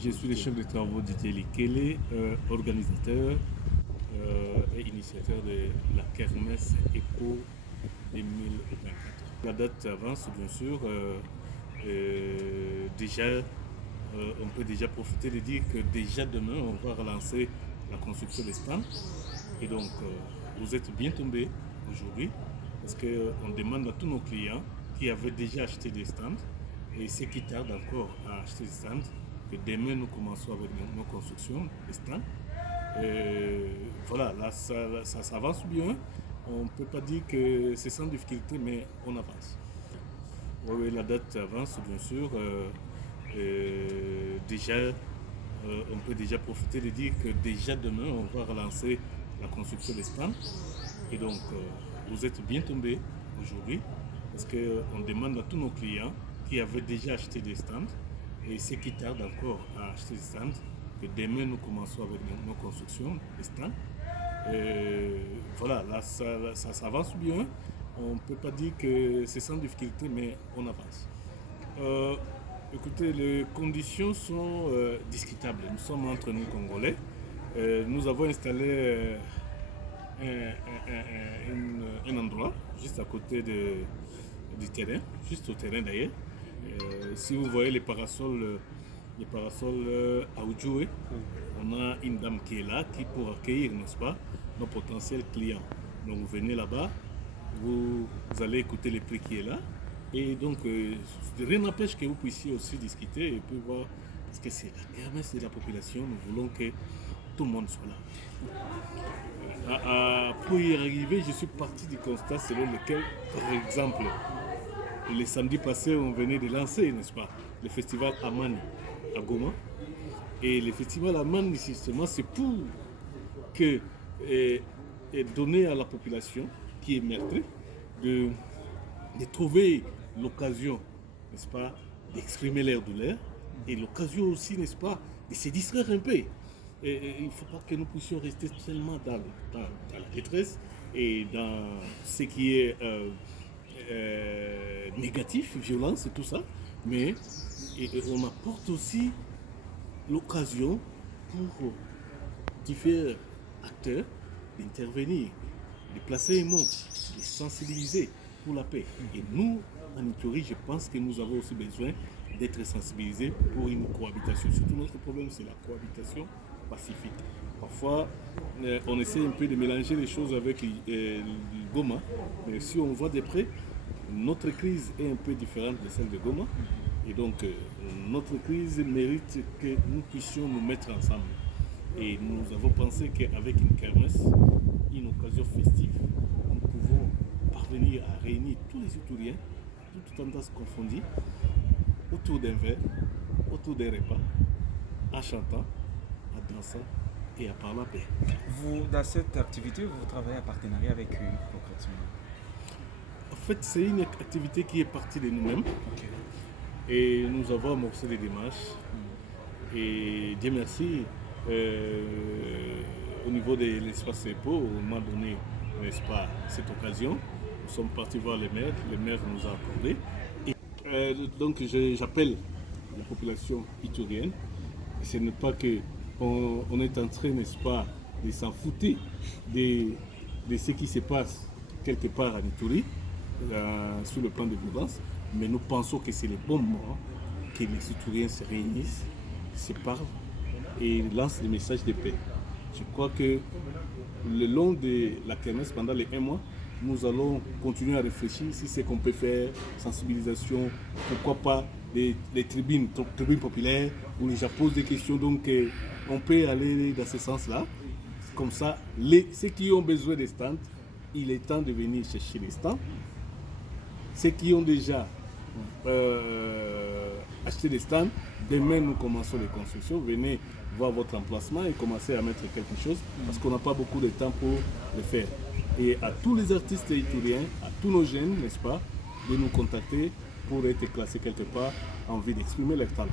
Je suis le chef de travaux Didier Likele, organisateur et initiateur de la Kermesse Eco 2024. La date avance bien sûr. On peut déjà profiter de dire que déjà demain, on va relancer la construction des stands. Et donc, vous êtes bien tombés aujourd'hui parce qu'on demande à tous nos clients qui avaient déjà acheté des stands et ceux qui tardent encore à acheter des stands que demain nous commençons avec nos constructions des stands. Voilà, là ça avance bien. On ne peut pas dire que c'est sans difficulté, mais on avance. Oui, la date avance bien sûr. On peut déjà profiter de dire que déjà demain, on va relancer la construction des stands. Et donc, vous êtes bien tombés aujourd'hui parce qu'on demande à tous nos clients qui avaient déjà acheté des stands et ceux qui tardent encore à acheter des stands que demain, nous commençons avec nos constructions des stands. Voilà, là, ça avance bien. On ne peut pas dire que c'est sans difficulté, mais on avance. Écoutez, les conditions sont discutables. Nous sommes entre nous Congolais. Nous avons installé un endroit juste à côté du terrain, juste au terrain d'ailleurs. Si vous voyez les parasols à Oudjoué, on a une dame qui est là, qui pour accueillir, n'est-ce pas, nos potentiels clients. Donc vous venez là-bas, vous allez écouter le prix qui est là. Et donc, rien n'empêche que vous puissiez aussi discuter et puis voir, parce que c'est la kermesse de la population, nous voulons que tout le monde soit là. Pour y arriver, je suis parti du constat selon lequel, par exemple, le samedi passé, on venait de lancer, n'est-ce pas, le festival Amani à Goma. Et le festival Amani, justement, c'est pour donner à la population qui est meurtrie de trouver l'occasion, n'est-ce pas, d'exprimer leur douleur et l'occasion aussi, n'est-ce pas, de se distraire un peu. Et il ne faut pas que nous puissions rester seulement dans la détresse et dans ce qui est négatif, violence et tout ça, mais on apporte aussi l'occasion pour différents acteurs d'intervenir, de placer un mot, de sensibiliser pour la paix. Et nous, en Ituri, je pense que nous avons aussi besoin d'être sensibilisés pour une cohabitation. Surtout notre problème, c'est la cohabitation pacifique. Parfois, on essaie un peu de mélanger les choses avec le Goma, mais si on voit de près, notre crise est un peu différente de celle de Goma. Et donc, notre crise mérite que nous puissions nous mettre ensemble. Et nous avons pensé qu'avec une kermesse, une occasion festive, nous pouvons parvenir à réunir tous les Ituriens, toutes tendances confondues, autour d'un verre, autour d'un repas, en chantant, en dansant et à parler paix. Vous, dans cette activité, vous travaillez en partenariat avec eux concrètement? En fait, c'est une activité qui est partie de nous-mêmes. Okay. Et nous avons amorcé des démarches. Et Dieu merci, au niveau de l'espace EPO, on m'a donné, n'est-ce pas, cette occasion. Nous sommes partis voir le maire nous a accordé. Et donc j'appelle la population iturienne. Ce n'est pas qu'on est en train, n'est-ce pas, de s'en foutre de ce qui se passe quelque part en Ituri, sur le plan de violence, mais nous pensons que c'est le bon moment que les Ituriens se réunissent, se parlent et lancent des messages de paix. Je crois que le long de la kermesse, pendant les 1 mois, nous allons continuer à réfléchir si c'est qu'on peut faire, sensibilisation, pourquoi pas des tribunes populaires où les gens posent des questions, donc on peut aller dans ce sens-là. Comme ça, ceux qui ont besoin des stands, il est temps de venir chercher les stands. Ceux qui ont déjà acheté des stands, demain nous commençons les constructions, venez voir votre emplacement et commencer à mettre quelque chose parce qu'on n'a pas beaucoup de temps pour le faire. Et à tous les artistes ituriens, à tous nos jeunes, n'est-ce pas, de nous contacter pour être classés quelque part en vue d'exprimer leur talent.